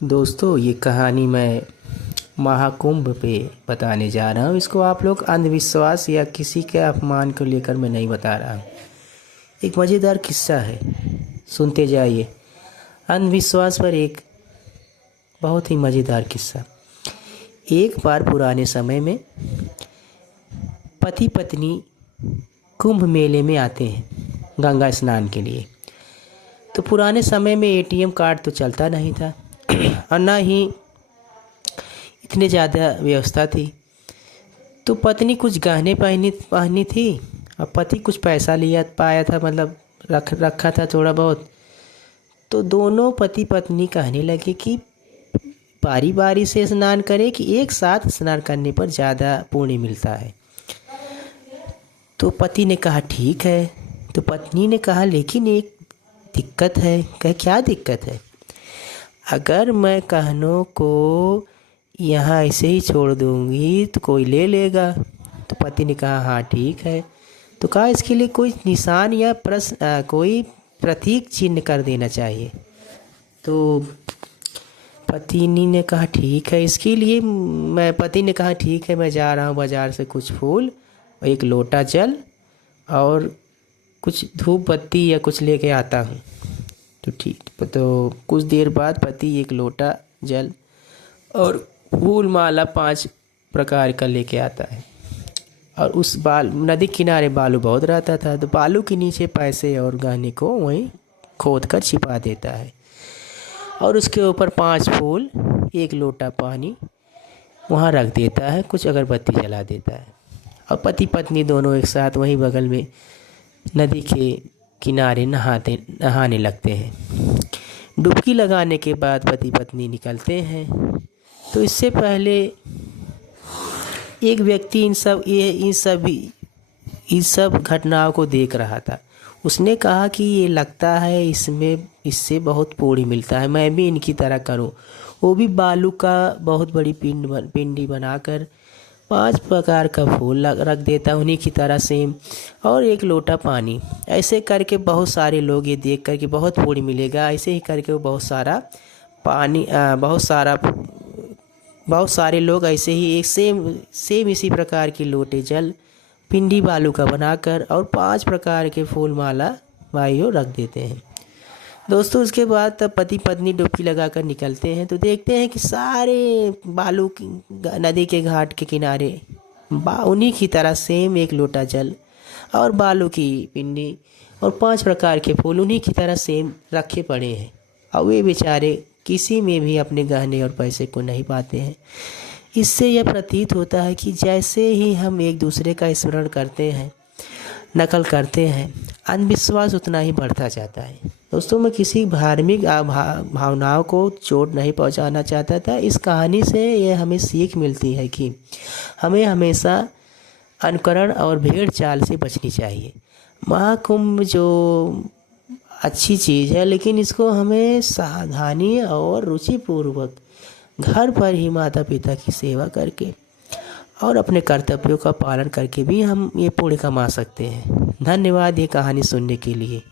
दोस्तों, ये कहानी मैं महाकुंभ पे बताने जा रहा हूँ। इसको आप लोग अंधविश्वास या किसी के अपमान को लेकर मैं नहीं बता रहा हूँ। एक मज़ेदार किस्सा है, सुनते जाइए। अंधविश्वास पर एक बहुत ही मज़ेदार किस्सा। एक बार पुराने समय में पति पत्नी कुंभ मेले में आते हैं गंगा स्नान के लिए। तो पुराने समय में एटीएम कार्ड तो चलता नहीं था और ना ही इतने ज़्यादा व्यवस्था थी। तो पत्नी कुछ गहने पहनी थी और पति कुछ पैसा लिया पाया था, मतलब रखा था थोड़ा बहुत। तो दोनों पति पत्नी कहने लगे कि बारी बारी से स्नान करें कि एक साथ स्नान करने पर ज़्यादा पुण्य मिलता है। तो पति ने कहा ठीक है। तो पत्नी ने कहा लेकिन एक दिक्कत है। क्या दिक्कत है? अगर मैं कहनों को यहाँ ऐसे ही छोड़ दूँगी तो कोई ले लेगा। तो पति ने कहा हाँ ठीक है। तो कहा इसके लिए कोई निशान या कोई प्रतीक चिन्ह कर देना चाहिए। तो पत्नी ने कहा ठीक है, इसके लिए पति ने कहा ठीक है, मैं जा रहा हूँ बाज़ार से कुछ फूल, एक लोटा जल और कुछ धूप बत्ती या कुछ लेके आता हूँ। तो ठीक। तो कुछ देर बाद पति एक लोटा जल और फूल माला 5 प्रकार का लेके आता है। और उस नदी किनारे बालू बहुत रहता था, तो बालू के नीचे पैसे और गहने को वहीं खोद कर छिपा देता है। और उसके ऊपर 5 फूल, एक लोटा पानी वहाँ रख देता है, कुछ अगरबत्ती जला देता है। और पति पत्नी दोनों एक साथ वहीं बगल में नदी के किनारे नहाने लगते हैं। डुबकी लगाने के बाद पति पत्नी निकलते हैं। तो इससे पहले एक व्यक्ति इन सब घटनाओं को देख रहा था। उसने कहा कि ये लगता है इससे बहुत पुण्य मिलता है, मैं भी इनकी तरह करूं। वो भी बालू का बहुत बड़ी पिंडी बनाकर 5 प्रकार का फूल रख देता उन्हीं की तरह सेम, और एक लोटा पानी। ऐसे करके बहुत सारे लोग ये देख कर कि बहुत पुण्य मिलेगा, ऐसे ही करके वो बहुत सारे लोग ऐसे ही एक सेम इसी प्रकार के लोटे जल पिंडी बालू का बनाकर और 5 प्रकार के फूल माला वायु रख देते हैं। दोस्तों, उसके बाद तब पति पत्नी डुबकी लगाकर निकलते हैं तो देखते हैं कि सारे बालू की नदी के घाट के किनारे उन्हीं की तरह सेम एक लोटा जल और बालू की पिंडी और 5 प्रकार के फूल उन्हीं की तरह सेम रखे पड़े हैं। और वे बेचारे किसी में भी अपने गहने और पैसे को नहीं पाते हैं। इससे यह प्रतीत होता है कि जैसे ही हम एक दूसरे का स्मरण करते हैं, नकल करते हैं, अंधविश्वास उतना ही बढ़ता जाता है। दोस्तों, मैं किसी धार्मिक भावनाओं को चोट नहीं पहुंचाना चाहता था। इस कहानी से यह हमें सीख मिलती है कि हमें हमेशा अनुकरण और भेड़ चाल से बचनी चाहिए। महाकुंभ जो अच्छी चीज़ है, लेकिन इसको हमें सावधानी और रुचिपूर्वक घर पर ही माता पिता की सेवा करके और अपने कर्तव्यों का पालन करके भी हम ये पुण्य कमा सकते हैं। धन्यवाद ये कहानी सुनने के लिए।